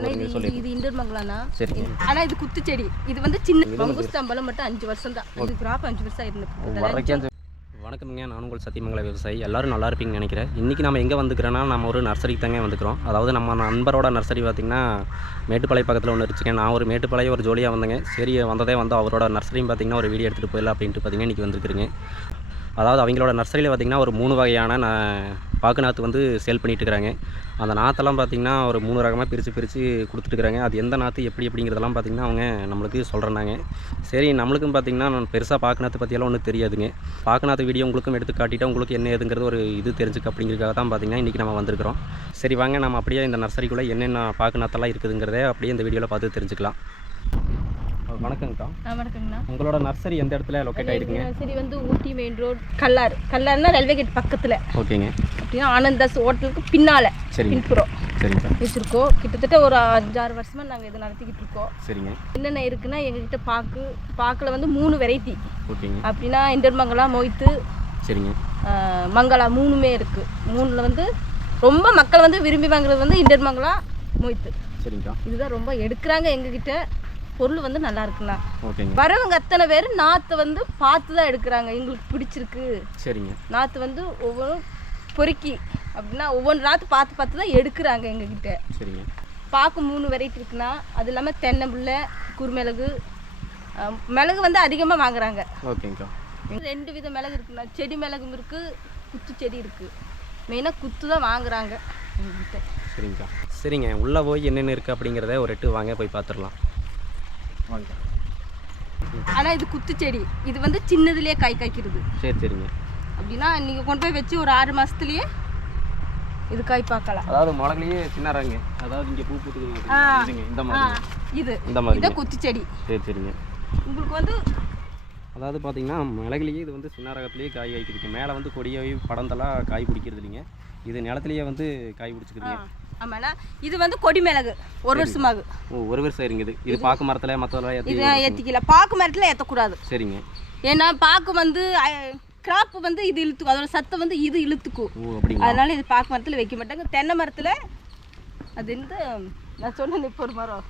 இது ஒரு சொல்லி இது இண்டோர் மங்களானா சரிங்க ஆனா இது குத்து செடி இது வந்து சின்ன மங்குஸ்தம்பலம் மட்டும் அஞ்சு வருஷம் தான். இது கிராப் அஞ்சு வருஷம் வணக்கம்ங்க. நான் உங்கள் சத்தியமங்கல விவசாயி. எல்லாரும் நல்லா இருப்பீங்கன்னு நினைக்கிறேன். இன்றைக்கி நம்ம எங்கே வந்துக்கிறோன்னா நம்ம ஒரு நர்சரிக்கு தாங்க வந்துக்கிறோம். அதாவது நம்ம நண்பரோட நர்சரி பார்த்திங்கன்னா மேட்டுப்பாளையம் பக்கத்தில் ஒன்று இருந்துச்சுங்க. நான் ஒரு மேட்டுப்பாளையம் ஒரு ஜோலியாக வந்தேங்க. சரி வந்ததே வந்து அவரோட நர்சரியும் பார்த்திங்கன்னா ஒரு வீடியோ எடுத்துகிட்டு போயிடலாம் அப்படின்ட்டு பார்த்திங்கன்னா இன்றைக்கி வந்துருக்குறேங்க. அதாவது அவங்களோட நர்சரியில் பார்த்திங்கன்னா ஒரு மூணு வகையான பாக்கு நாற்று வந்து சேல் பண்ணிட்டு இருக்கிறாங்க அந்த நாற்றெல்லாம் பார்த்திங்கன்னா ஒரு மூணு ரகமாக பிரித்து பிரித்து கொடுத்துட்டுருக்காங்க அது எந்த நாற்று எப்படி எப்படிங்கிறதெல்லாம் பார்த்திங்கன்னா அவங்க நம்மளுக்கு சொல்கிறேன்னாங்க சரி நம்மளுக்கும் பார்த்திங்கன்னா நான் பெருசாக பாக்கு நாற்று பற்றியெல்லாம் ஒன்றும் தெரியாதுங்க. பாக்கு நாற்று வீடியோ உங்களுக்கும் எடுத்து காட்டிட்டு உங்களுக்கு என்ன ஏதுங்கிறது ஒரு இது தெரிஞ்சுக்க அப்படிங்கிறதுக்காக தான் பார்த்திங்கன்னா இன்றைக்கி நம்ம வந்திருக்கிறோம். சரி வாங்க நம்ம அப்படியே இந்த நர்சரிக்குள்ளே என்னென்ன பாக்கு நாற்றெல்லாம் இருக்குதுங்கிறத அப்படியே இந்த வீடியோவில் பார்த்து தெரிஞ்சுக்கலாம். வணக்கங்கக்கா. வணக்கங்கண்ணா. உங்களோட நர்சரி எந்த இடத்துல லொக்கேட் ஆகிருக்குங்க சரி வந்து ஊட்டி மெயின் ரோட் கல்லார் கல்லார்னா ரயில்வே கேட் பக்கத்துல. ஓகேங்க. அப்படின்னா ஆனந்தாஸ் ஹோட்டலுக்கு பின்னால சரிங்க. பின்புறம். சரிங்கக்கா வச்சிருக்கோம். கிட்டத்தட்ட ஒரு அஞ்சாறு வருஷமா நாங்க இதை நடத்திக்கிட்டு இருக்கோம். சரிங்க. என்னென்ன இருக்குன்னா எங்ககிட்ட பாக்கு பாக்குல வந்து மூணு வெரைட்டி ஓகேங்க. அப்படின்னா இண்டர் மங்களா மொய்த்து சரிங்க. மங்களா மூணுமே இருக்கு. மூணுல வந்து ரொம்ப மக்கள் வந்து விரும்பி வாங்குறது வந்து இண்டர் மங்களா மொய்த்து. சரிங்கக்கா. இதுதான் ரொம்ப எடுக்கிறாங்க எங்ககிட்ட. பொருள் வந்து நல்லா இருக்குண்ணா ஓகேங்க. வரவங்க அத்தனை பேர் நாற்று வந்து பார்த்து தான் எடுக்கிறாங்க. எங்களுக்கு பிடிச்சிருக்கு. சரிங்க. நாற்று வந்து ஒவ்வொன்றும் பொறுக்கி அப்படின்னா ஒவ்வொன்று நாற்று பார்த்து பார்த்து தான் எடுக்கிறாங்க எங்ககிட்ட. சரிங்க. பாக்கு மூணு வெரைட்டி இருக்குண்ணா அது இல்லாமல் தென்னம்பிள்ளை குருமிளகு ஆஹ், மிளகு வந்து அதிகமாக வாங்குறாங்க. ஓகேங்கக்கா ரெண்டு வித மிளகு இருக்குண்ணா செடி மிளகும் இருக்குது குத்து செடி இருக்குது மெயினாக குத்து தான் வாங்குறாங்க எங்ககிட்ட. சரிங்கக்கா சரிங்க. உள்ளே போய் என்னென்ன இருக்குது அப்படிங்கிறத ஒரு எட்டு வாங்க போய் பார்த்துடலாம். ஆனால் இது குத்து செடி இது வந்து சின்னதுலேயே காய் காய்க்கிறது. சரி சரிங்க. அப்படின்னா நீங்கள் கொண்டு போய் வச்சு ஒரு ஆறு மாதத்துலேயே இது காய் பார்க்கலாம். அதாவது மிளகுலயே சின்ன ரங்க. அதாவது இங்கே பூ. இதுங்க இந்த மாதிரி. இது. இந்த மாதிரி. இதான் குத்து செடி சரி சரிங்க. உங்களுக்கு வந்து அதாவது பார்த்தீங்கன்னா மிளகுலேயே இது வந்து சின்ன ரகத்துலேயே காய் காய்க்குதுங்க. மேலே வந்து கொடியாகி படந்தெல்லாம் காய் பிடிக்கிறது இல்லைங்க. இது நிலத்துலேயே வந்து காய் பிடிச்சிக்குதுங்க. ஆமாண்ணா. இது வந்து கொடி மிளகு. ஒரு வருஷமாகு ஒரு வருஷம் இருங்குது இது. பாக்கு மரத்தில் மற்றதெல்லாம் இது ஏற்றி ஏற்றிக்கல பாக்கு மரத்தில் ஏற்றக்கூடாது சரிங்க. ஏன்னா பாக்கு வந்து கிராப் வந்து இது இழுத்துக்கும். அதோட சத்தை வந்து இது இழுத்துக்கும். அதனால இது பாக்கு மரத்தில் வைக்க மாட்டாங்க. தென்னை மரத்தில் அது வந்து நான் சொன்னேன் இப்போ ஒரு மரம்.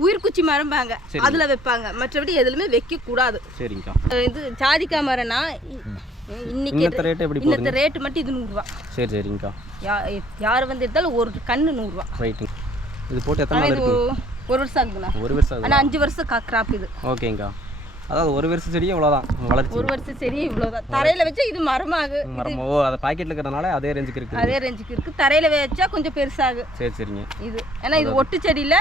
உயிர்குச்சி மரம்பாங்க. அதில் வைப்பாங்க. மற்றபடி எதுலையுமே வைக்கக்கூடாது. சரிங்கக்கா அஹ் இது ஜாதிக்காய் மரம்னா இன்னைக்கு இன்னத்த ரேட் எப்படி இன்னத்த ரேட்டு மட்டும் இது நூறுரூவா சரி சரிங்கக்கா. யா யார் வந்து எடுத்தாலும் ஒரு கண்ணு நூறுரூவா ரைட்டுங்க இது போட்டு எத்தனை நாள் இருக்கு? ஒரு வருஷம் ஆகுதுண்ணா. ஒரு வருஷம் ஆகுது? ஆனால் அஞ்சு வருஷம் கா கிராப் இது. ஓகேங்கக்கா. அதாவது ஒரு வருஷம் செடியே இவ்வளோதான் வளர்ச்சி. ஒரு வருஷம் சரி இவ்வளோதான் தரையில் வச்சா இது மரமாகு. மரம். ஓ அதை பாக்கெட்டில் இருக்கிறதுனால அதே ரேஞ்சுக்கு இருக்குது அதே ரேஞ்சுக்கு இருக்குது தரையில் வச்சா கொஞ்சம் பெருசாகு. சரி சரிங்க. இது. ஏன்னா இது ஒட்டு செடியில்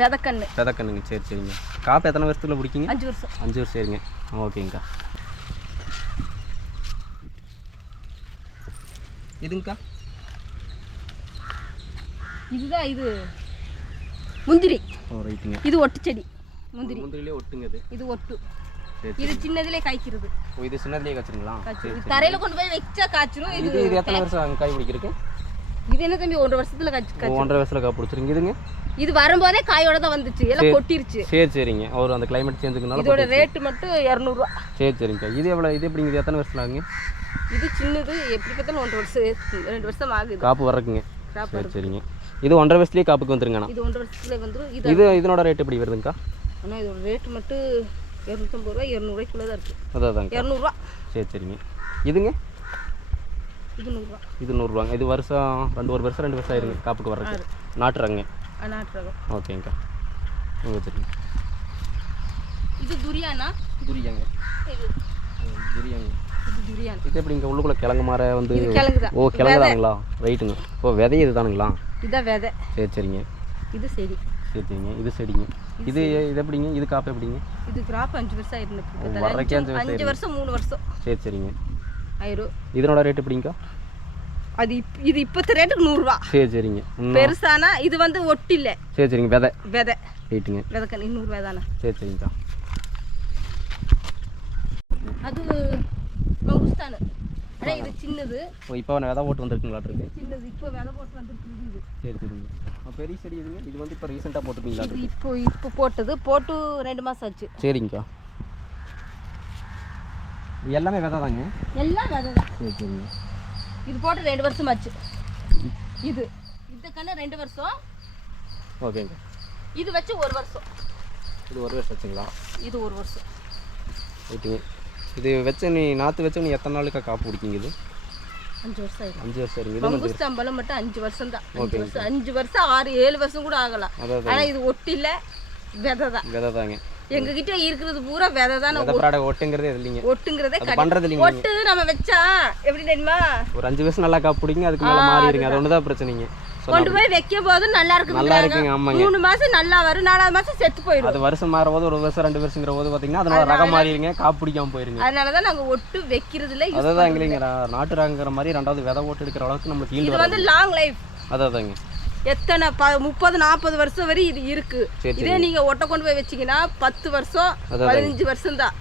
விதக்கண்ணு. விதக்கண்ணுங்க. சரி சரிங்க. காப்பு எத்தனை வருஷத்துல பிடிக்கிங்க? அஞ்சு வருஷம். அஞ்சு வருஷம் சரிங்க. ஓகேங்கக்கா. இதுங்கக்கா இதுதான் இது. முந்திரி. ஓ ரைட்டுங்க. இது ஒட்டு செடி. முந்திரி. முந்திரிலே ஒட்டுங்க இது. இது ஒட்டு. இது சின்னதுலே காய்க்கிறது. ஓ இது சின்னதுலேயே காய்ச்சிருங்களா? தரையில் கொண்டு போய் வச்சா காய்ச்சிரும். இது இது எத்தனை வருஷம் காய் பிடிக்கிறதுக்கு? இது என்ன தம்பி ஒன்றரை வருஷத்துல காய்ச்சி ஒன்றரை வருஷத்துல காய் பிடிச்சிருங்க இதுங்க? இது வரும்போதே காயோட தான் வந்துச்சு. எல்லாம் கொட்டிருச்சு. சரி சரிங்க. அவர் அந்த கிளைமேட் சேஞ்சுக்குனால இதோட ரேட்டு மட்டும் இரநூறுவா. சரி சரிங்கக்கா இது எவ்வளோ இது எப்படிங்க? இது எத்தனை வருஷம் ஆகுங்க? இது சின்னது எப்படி பார்த்தாலும் ஒன்றரை வருஷம் ரெண்டு வருஷம் ஆகுது. காப்பு வர்றதுக்குங்க. சரி சரிங்க. இது ஒன்றரை வருஷத்துலேயே காப்புக்கு வந்துருங்கண்ணா இது ஒன்றரை வருஷத்துல வந்துடும் இது இது இதனோட ரேட் எப்படி வருதுங்கக்கா ஆனால் இதோட ரேட்டு மட்டும் இரநூத்தம்பது ரூபா இரநூறுவாய்க்குள்ளே தான் இருக்குது அதான் இரநூறுவா. சரி சரிங்க. இதுங்க? இது நூறுரூவா இது நூறுரூவாங்க. இது வருஷம் ரெண்டு ஒரு வருஷம் ரெண்டு வருஷம் ஆயிருங்க காப்புக்கு நாட்டுறாங்க நாட்டு ரகம். ஓகேங்கக்கா ம் வச்சுருங்க. இது துரியானா துரியாங்க. இது. துரியாங்க. இது இது எப்படிங்க உள்ளுக்குள்ள கிழங்கு மாற வந்து ஓ கிழங்குதானுங்களா? ரைட்டுங்க ஓ விதை இதுதானுங்களா? இதான் விதை. சரி சரிங்க. இது செடி. சரி சரிங்க. இது செடிங்க. இது இது எப்படிங்க? இது காப்பு எப்படிங்க? இது கிராப் அஞ்சு வருஷம் வர்றக்கே அஞ்சு வருஷம் அஞ்சு வருஷம் மூணு வருஷம். சரி சரிங்க. ஆயிரும். இதனோட ரேட் எப்படிங்கக்கா அது இப் இது இப்போத்த ரேட்டுக்கு நூறுரூவா சரி சரிங்க. பெருசானா இது வந்து ஒட்டு இல்லை சரி சரிங்க. விதை. விதை. ரைட்டுங்க விதைக்கணி நூறுரூவா தானே. சரி சரிங்கக்கா அது ஆனால் இது சின்னது. இப்போ விதை போட்டு வந்திருக்குங்களாட்ருக்கு சின்னது. இப்போ விதை போட்டு வந்துருக்கு இது. சரி சரிங்க அப்போ பெரிய செடி எதுங்க? இது வந்து இப்போ ரீசெண்டாக போட்டிருக்கீங்களா இது இப்போ இப்போ போட்டது. போட்டு ரெண்டு மாதம் ஆச்சு. சரிங்கக்கா. எல்லாமே விதை தாங்க? எல்லாம் விதை தான். சரி சரிங்க. இது போட்டு ரெண்டு வருஷம் ஆச்சு. இது. இந்த கண்ணு ரெண்டு வருஷம். ஓகேங்க. இது வச்சு ஒரு வருஷம். இது ஒரு வருஷம் வச்சுங்களா இது ஒரு வருஷம். ரைட்டுங்க இது வச்ச நீ நாற்று வச்ச நீ எத்தனை நாளுக்கா காப்பு பிடிக்குங்க இது? அஞ்சு வருஷம் ஆயிடும். அஞ்சு வருஷம் இருங்க இது பங்கு ஸ்தம்பலம் மட்டும் அஞ்சு வருஷம் தான். அஞ்சு வருஷம் அஞ்சு வருஷம் ஆறு ஏழு வருஷம் கூட ஆகலாம். ஆனா இது ஒட்டில விதை தான். விதை தாங்க. எங்ககிட்ட இருக்கிறது பூரா விதை தான். ஒட்டுங்கிறதே இல்லைங்க. ஒட்டுங்கிறதே பண்ணுறது இல்லைங்க. ஒட்டு நம்ம வச்சா எப்படி தெரியுமா? ஒரு அஞ்சு வருஷம் நல்லா காப்பு பிடிங்க அதுக்கு மேலே மாறிடுங்க அது ஒன்று தான் பிரச்சனைங்க. கொண்டு போய் வைக்கும் போது நல்லா நல்லா இருக்குது இருக்குங்க ஆமாங்க. மூணு மாசம் நல்லா வரும் நாலாவது மாசம் செத்து போயிடும். அது வருஷம் மாறும் போது ஒரு வருஷம் ரெண்டு வருஷங்கிற போது பார்த்தீங்கன்னா அதனோட ரகம் மாறிடுங்க காப்பு பிடிக்காம போயிருங்க. அதனாலதான் நாங்க ஒட்டு அதான் இல்லைங்க ரா- நாட்டு ரகங்கிற மாதிரி ரெண்டாவது விதை ஓட்டு எடுக்கிற அளவுக்கு நம்மளுக்கு ஈல்டு வந்து லாங் லைஃப் அதாதாங்க. எத்தனை ப முப்பது நாற்பது வருஷம் வரை இது இருக்கு. இதே நீங்க ஒட்ட கொண்டு போய் வச்சீங்கன்னா பத்து வருஷம் அதான் பதினஞ்சு வருஷம் தான்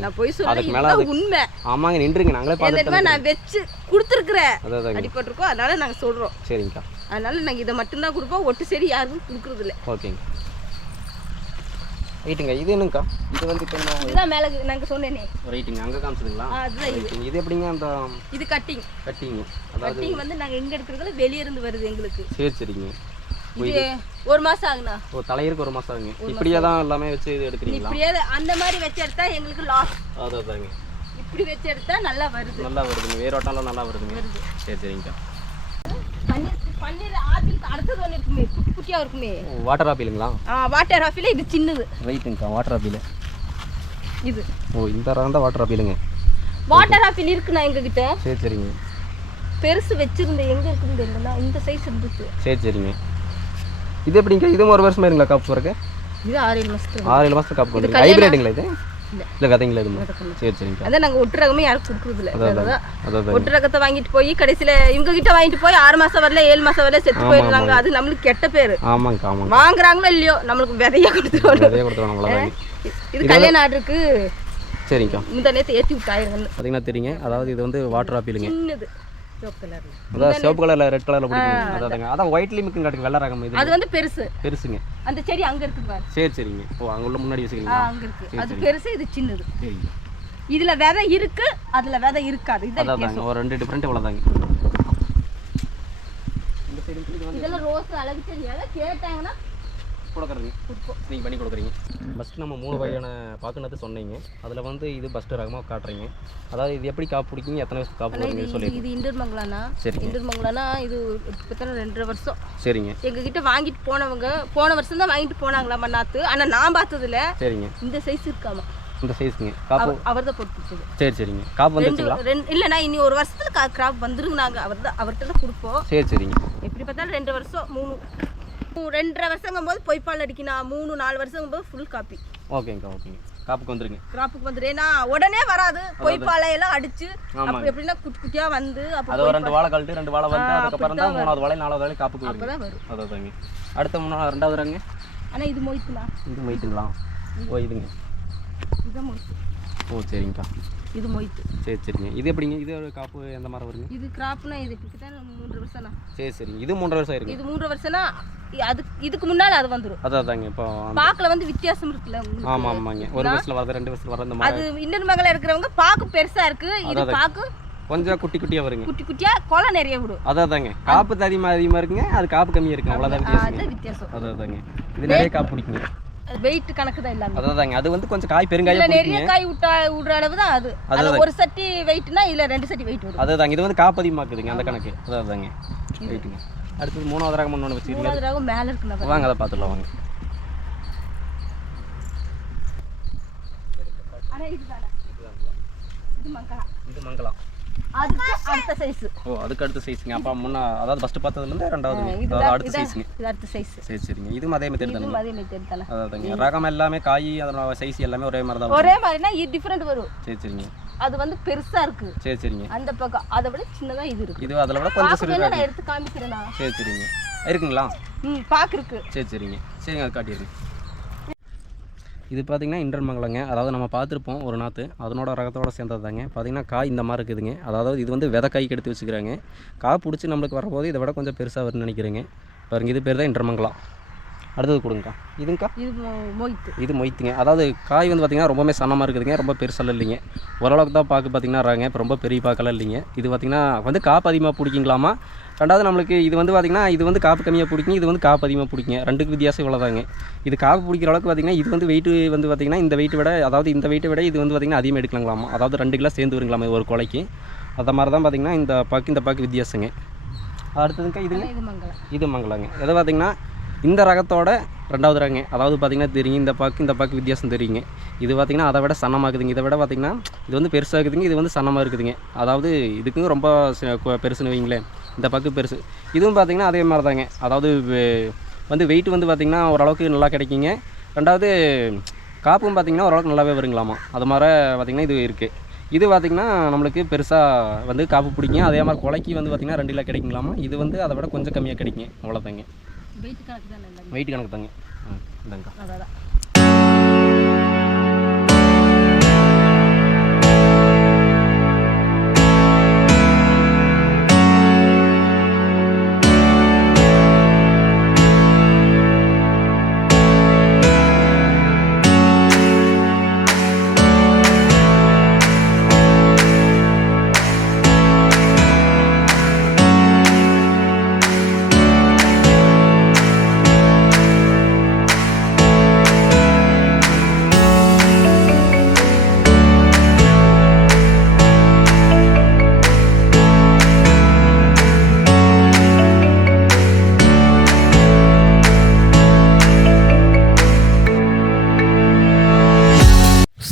நான் போய் இதுதான் உண்மை. ஆமாங்க நின்றுங்க நாங்களே நான் வச்சு கொடுத்துருக்குறேன். அடிபட்டிருக்கோம் அதனால நாங்க சொல்றோம். சரிங்கக்கா. அதனால நாங்க இதை மட்டும்தான் கொடுப்போம் ஒட்டு சரி யாருக்கும் கொடுக்கறது இல்ல ஓகேங்க. ரைட்டுங்க இது என்னங்கக்கா இது வந்து என்ன? இதுதான் மேல நாங்க சொன்னேனே. ரைட்டுங்க அங்கே காமிச்சதுங்களா? அதுதான் இது. இது எப்படிங்க அந்த இது கட்டிங். அதாவது கட்டிங் வந்து நாங்க எங்க எடுக்கிறதுல வெளிய இருந்து வருது எங்களுக்கு. சரி சரிங்க இது ஒரு மாசம் ஆகுனா ஓ தலையிருக்கு ஒரு மாதம் ஆகுங்க. இப்படியே தான் எல்லாமே வச்சு இது எடுக்கிறீங்களா? இப்படியே அந்த மாதிரி வச்சு எடுத்தா எங்களுக்கு லாஸ் அதாதாங்க இப்படி வச்சு எடுத்தா நல்லா வருது. நல்லா வருதுங்க. வேரோட்டம்லாம் நல்லா வருதுங்க. சரி சரிங்கக்கா பன்னீர் பன்னீர் ஆப்பிள் அடுத்தது ஒன்று இருக்குமே. குட்டி குட்டியா இருக்குமே. வாட்டர் ஆப்பிளுங்களா? ஆ வாட்டர் ஆப்பிள். இது சின்னது. ரைட்டுங்கக்கா வாட்டர் ஆப்பிள். இது. ஓ இந்த ரகம் தான் வாட்டர் ஆப்பிளுங்க. வாட்டர் ஆப்பிள் இருக்குண்ணா எங்ககிட்ட. சரி சரிங்க. பெருசு வச்சிருந்தேன். எங்க இருக்குன்னு தெரியலண்ணா. இந்த சைஸ் இருந்துச்சு. சரி சரிங்க. இது எப்படிங்க? இதுவும் ஒரு வருஷமா இருங்களா காப்பு வரக்கு இது ஆறு ஏழு மாசத்துக்கு. ஆறு ஏழு மாதத்துக்கு காப்பு ஹைப்ரிட்டுங்களா இது? இல்ல. விதைங்களா இது நடக்கணும். சரி சரிங்கக்கா அதான் நாங்க ஒட்டு ரகமே யாருக்கும் கொடுக்குறது இல்ல அதான். அதான் அதான் ஒட்டு ரகத்தை வாங்கிட்டு போய் கடைசியில இவங்க கிட்ட வாங்கிட்டு போய் ஆறு மாசம் வரல ஏழு மாசம் வரல செத்து போயிடுறாங்க அது நம்மளுக்கு கெட்ட பேரு. ஆமாங்கக்கா ஆமாங்க. வாங்குறாங்களோ இல்லையோ நம்மளுக்கு விதைய கொடுத்துருவாங்க. விதைய அவ்வளோதாங்க இது கல்யாண ஆர்டருக்கு சரிங்கக்கா முந்தா நேரத்தை ஏற்றி விட்டாயிருங்கன்னு. பார்த்தீங்கன்னா தெரியுங்க. அதாவது இது வந்து வாட்டர் ஆப்பிளுங்க சின்னது. அதான் சிவப்பு கலரில் ரெட் கலரில் பிடிக்கும். அதான் ஒயிட் லிமிக்கு காட்டுங்க வெள்ளை ரகம் இது. அது வந்து பெருசு. பெருசுங்க. அந்த செடி அங்க இருக்கு பாரு. சரி சரிங்க. ஓ அங்கே உள்ள முன்னாடி ஆ, வச்சுக்கிறீங்களா அங்க இருக்கு. அது பெருசு இது சின்னது. சரிங்க. இதுல விதை இருக்கு அதுல விதை இருக்காது. தாங்க. ஒரு ரெண்டு டிஃப்ரெண்ட் வந்து இதெல்லாம் ரோஸ் அழகு செடி எல்லாம் கேட்டாங்கன்னா கொடுக்குறீங்க நீங்கள் பண்ணி கொடுக்குறீங்க. ஃபஸ்ட்டு நம்ம மூணு வகையான பாக்குனது சொன்னீங்க. அதில் வந்து இது ஃபஸ்ட்டு ரகமாக காட்டுறீங்க. அதாவது இது எப்படி காப்பு பிடிக்குங்க எத்தனை வருஷம் காப்பு வருங்க சொல்லி இது இண்டூர் மங்களானா சரிங்க. இண்டூர் மங்களானா இது இப்போத்தான ரெண்டரை வருஷம். சரிங்க. எங்ககிட்ட வாங்கிட்டு போனவங்க போன வருஷம் தான் வாங்கிட்டு போனாங்களா மண்ணாத்து ஆனா நான் பார்த்ததுல சரிங்க. இந்த சைஸ் இருக்காமா? இந்த சைஸுங்க காப்பு அவர் தான் போட்டு சரி சரிங்க. காப்பு வந்துருச்சுங்களா? ரெண்டு இல்லைண்ணா இனி ஒரு வருஷத்துல கிராப் வந்துருங்க நாங்க அவர் தான் அவர்கிட்ட தான் கொடுப்போம். சரி சரிங்க. எப்படி பார்த்தாலும் ரெண்டு வருஷம் மூணு ரெண்டரை வருஷங்கும் போது பொய்ப்பால் அடிக்கணும் மூணு நாலு வருஷங்கும் போது ஃபுல் காப்பி. ஓகேங்கக்கா ஓகேங்க. காப்புக்கு வந்துருங்க. கிராப்புக்கு வந்துடு ஏன்னா உடனே வராது. பொய்ப்பாலை எல்லாம் அடிச்சு ஆமாங்க. அப்ப எப்படின்னா குட்டி குட்டியா வந்து அப்போ அது ஒரு ரெண்டு வாழை கழட்டு ரெண்டு வாழை வந்து அதுக்கப்புறம் தான் மூணாவது வாழை நாலாவது வாழை காப்புக்கு வரும். அதாதாங்க அடுத்த மூணு ரெண்டாவது ரங்க ஆனா இது மொய்த்துலாம் இது மைட்டுங்களா ஓ இதுங்க. ஓ சரிங்கக்கா. இது மொய்த்து. சரி சரிங்க. இது எப்படிங்க? இது ஒரு காப்பு எந்த மாதிரி வருங்க? இது கிராப்னா இது இப்படிதான் மூன்று வருஷம்னா. சரி சரிங்க. இது மூன்றரை வருஷம் ஆயிருங்க. இது மூன்று வருஷம்னா அது இதுக்கு முன்னால அது வந்துரும். அதாதாங்க இப்போ பாக்குல வந்து வித்தியாசம் இருக்குல்ல. ஆமாம் ஆமாங்க. ஒரு வருஷத்தில் வரது ரெண்டு வருஷத்தில் வர மாதிரி அது இன்னொரு மகள இருக்கிறவங்க பாக்கு பெருசா இருக்கு. இது பாக்கு கொஞ்சம் குட்டி குட்டியாக வருங்க. குட்டி குட்டியா கொலை நிறைய விடும். அதாதாங்க காப்பு அதிகமாக அதிகமாக இருக்குங்க அது காப்பு கம்மியாக இருக்குங்க. அவ்வளோதான் வித்தியாசம். வித்தியாசம் அதாதாங்க இது நிறைய காப்பு பிடிக்குங்க. வெயிட் கணக்கு தான் எல்லாமே. அதாதாங்க அது வந்து கொஞ்சம் காய் இதுல பெருங்காயம் நிறைய காய் விட்டா விடுற அளவு தான் அது. அதுல ஒரு சட்டி வெயிட்னா இதுல ரெண்டு சட்டி வெயிட் வரும். அதுதாங்க இது வந்து காப்பு அதிகமாக்குதுங்க அந்த கணக்கு. அதாதாங்க ரைட்டுங்க அடுத்தது மூணாவது ரகம் ஒன்று வச்சுக்கிறீங்க மூணாவது ரகம் மேல இருக்குண்ணா வாங்க அதை பார்த்துடலாம் வாங்க. ஆனா இதுதானே இது மங்களா இது மங்கலம் அதுக்கு அடுத்த சைஸ் ஓ அதுக்கு அடுத்த சைஸுங்க அப்போ முன்ன அதாவது ஃபஸ்ட்டு பார்த்ததுலேருந்து ரெண்டாவது அதாவது அடுத்த சைஸுங்க இது அடுத்த சைஸ் சரி சரிங்க. இதுவும் அதே தானே மாதிரி தானே. அதாவதுங்க. ரகம் எல்லாமே காய் அதோட சைஸ் எல்லாமே ஒரே மாதிரி தான். ஒரே மாதிரினா இது டிஃப்ரெண்ட் வரும். சரி சரிங்க. அது வந்து பெருசா இருக்கு. சரி சரிங்க. அந்த பக்கம். அதை விட சின்னதா இது இருக்கு. இது அதில் விட கொஞ்சம் நான் எடுத்து காமிக்கிறேனா? சரி சரிங்க. இருக்குங்களா? ம் பாக்கு இருக்கு. சரி சரிங்க. சரிங்க அது காட்டிடுங்க. இது பார்த்தீங்கன்னா இன்டர்மங்கலங்க அதாவது நம்ம பார்த்துருப்போம் ஒரு நாற்று அதனோட ரகத்தோட சேர்ந்தது தாங்க பார்த்தீங்கன்னா காய் இந்த மாதிரி இருக்குதுங்க. அதாவது இது வந்து விதை காய்க்கு எடுத்து வச்சுக்கிறாங்க. காய் பிடிச்சி நம்மளுக்கு வரும்போது இதை விட கொஞ்சம் பெருசாக வரும்னு நினைக்கிறேங்க. பாருங்க இது பேர் தான் இன்டர்மங்கலம் அடுத்தது கொடுங்கக்கா. இதுங்கக்கா? இது மொய்த்து. இது மொய்த்துங்க. அதாவது காய் வந்து பார்த்திங்கன்னா ரொம்பவே சன்னமாக இருக்குதுங்க. ரொம்ப பெருசெல்லாம் இல்லைங்க. ஓரளவுக்கு தான் பார்க்க பார்த்தீங்கன்னா ராங்க இப்போ ரொம்ப பெரிய பார்க்கலாம் இல்லைங்க. இது பார்த்திங்கன்னா வந்து காப்பு அதிகமாக பிடிக்குங்களாமா? ரெண்டாவது நம்மளுக்கு இது வந்து பார்த்திங்கன்னா இது வந்து காப்பு கம்மியாக பிடிக்கும் இது வந்து காப்பு அதிகமாக பிடிக்குங்க ரெண்டுக்கு வித்தியாசம் இவ்வளோதாங்க இது காப்பு பிடிக்கிற அளவுக்கு பார்த்திங்கன்னா இது வந்து வெயிட் வந்து பார்த்திங்கன்னா இந்த வெயிட் விட அதாவது இந்த வெயிட்டை விட இது வந்து பார்த்திங்கன்னா அதிகமாக எடுக்கலாங்களாமா. அதாவது ரெண்டு கிலோ சேர்ந்து வருங்களாமா ஒரு கொலைக்கு. அந்த மாதிரி தான் பார்த்திங்கன்னா இந்த பாக்கு இந்த பாக்கு வித்தியாசங்க. அடுத்ததுங்க இதுங்க? இது மங்கலாங்க. எதை பார்த்தீங்கன்னா இந்த ரகத்தோட ரெண்டாவது ரகங்க. அதாவது பார்த்தீங்கன்னா தெரியும் இந்த பாக்கு இந்த பாக்கு வித்தியாசம் தெரியுங்க. இது பார்த்தீங்கன்னா அதை விட சன்னமாக்குதுங்க இதை விட பார்த்தீங்கன்னா இது வந்து பெருசாகுதுங்க. இது வந்து சன்னமாக இருக்குதுங்க. அதாவது இதுக்கும் ரொம்ப பெருசுன்னு வைங்களேன் இந்த பாக்கு பெருசு. இதுவும் பார்த்தீங்கன்னா அதே மாதிரி தாங்க அதாவது வந்து வெயிட் வந்து பார்த்திங்கன்னா ஓரளவுக்கு நல்லா கிடைக்குங்க. ரெண்டாவது காப்பும் பார்த்திங்கன்னா ஓரளவுக்கு நல்லாவே வருங்களாமா. அது மாதிரி பார்த்திங்கன்னா இது இருக்குது இது பார்த்திங்கன்னா நம்மளுக்கு பெருசாக வந்து காப்பு பிடிக்கும். அதே மாதிரி கொலைக்கு வந்து பார்த்திங்கன்னா ரெண்டு கிலோ கிடைக்குங்களாமா. இது வந்து அதை விட கொஞ்சம் கம்மியாக கிடைக்குங்க. அவ்வளோதாங்க வெயிட் கணக்கு தானே இல்லைங்க வெயிட் கணக்கு தாங்க. இந்தாங்க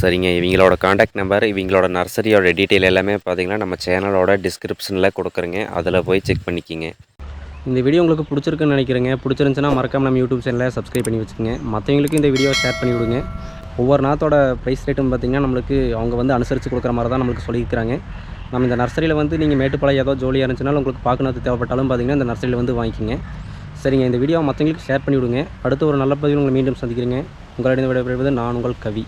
சரிங்க. இவங்களோட காண்டாக்ட் நம்பர் இவங்களோட நர்சரியோட டீட்டெயில் எல்லாமே பார்த்தீங்கன்னா நம்ம சேனலோட டிஸ்கிரிப்ஷனில் கொடுக்குறேங்க. அதில் போய் செக் பண்ணிக்கிங்க. இந்த வீடியோ உங்களுக்கு பிடிச்சிருக்குன்னு நினைக்கிறேங்க. பிடிச்சிருந்துச்சுன்னா மறக்காம நம்ம யூடியூப் சேனலில் சப்ஸ்கிரைப் பண்ணி வச்சுக்கோங்க. மற்றவங்களுக்கும் இந்த வீடியோ ஷேர் பண்ணி விடுங்க. ஒவ்வொரு நாத்தோட ப்ரைஸ் ரேட்டும் பார்த்திங்கன்னா நம்மளுக்கு அவங்க வந்து அனுசரித்து கொடுக்குற மாதிரி தான் நம்மளுக்கு சொல்லியிருக்கிறாங்க. நம்ம இந்த நர்சரியில் வந்து நீங்கள் மேட்டுப்பாளையம் ஏதோ ஜோலியாக இருந்துச்சுனாலும் உங்களுக்கு பார்க்கணும் தேவைப்பட்டாலும் பார்த்தீங்கன்னா இந்த நர்சரியில் வந்து வாங்கிக்கோங்க. சரிங்க. இந்த வீடியோ மற்றவங்களுக்கு ஷேர் பண்ணி விடுங்க. அடுத்து ஒரு நல்ல பதிவில் உங்களை மீண்டும் சந்திக்கிறேங்க. உங்களிடம் விடைபெறுவது நான் உங்கள் கவி.